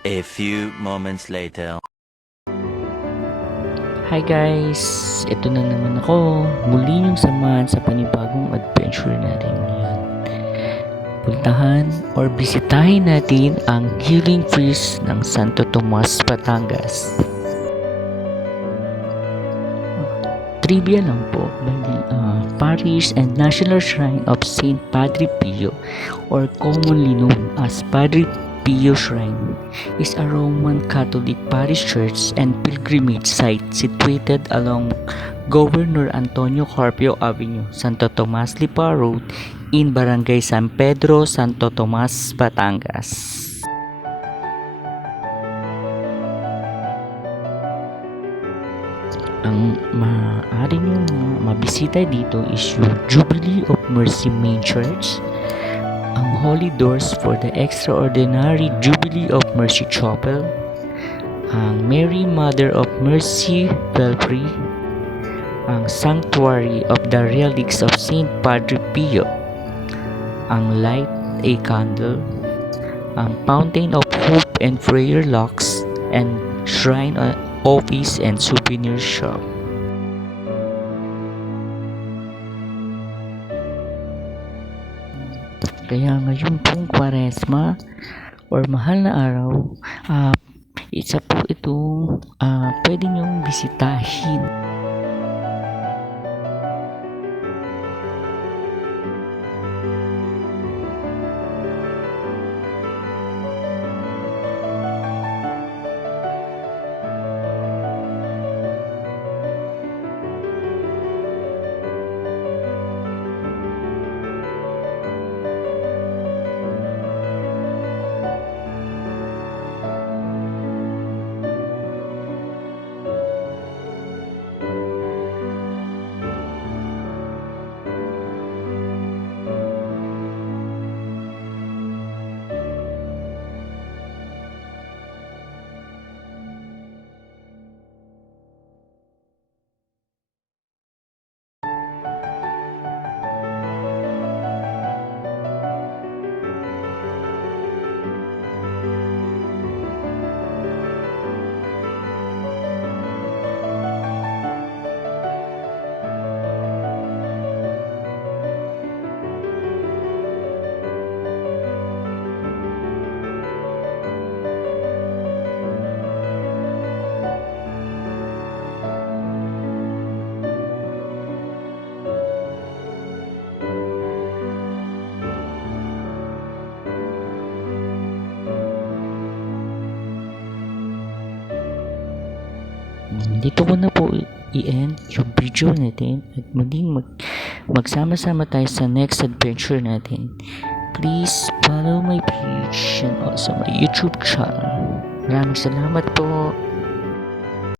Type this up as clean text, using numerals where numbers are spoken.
A few moments later. Hi guys! Ito na naman ako. Muli niyong samahan sa panibagong adventure natin ngayon. Puntahan or bisitahin natin ang Healing Feast ng Santo Tomas, Batangas. Trivia lang po, Parish and National Shrine of Saint Padre Pio, or commonly known as Padre Pio Shrine, is a Roman Catholic parish church and pilgrimage site situated along Governor Antonio Carpio Avenue, Santo Tomas Lipa Road in Barangay San Pedro, Santo Tomas, Batangas. Ang maaari nyo mabisita dito is yung Jubilee of Mercy Main Church, ang Holy Doors for the Extraordinary Jubilee of Mercy Chapel, ang Mary Mother of Mercy Belfry, ang Sanctuary of the Relics of Saint Padre Pio, ang Light a Candle, ang Fountain of Hope and Prayer Locks, and Shrine Office and Souvenir Shop. Kaya ngayon pong Kwaresma or mahal na araw, isa po itong pwede nyong bisitahin. Dito ko na po i-end yung video natin at muling magsama-sama tayo sa next adventure natin. Please follow my page and also my YouTube channel. Maraming salamat po.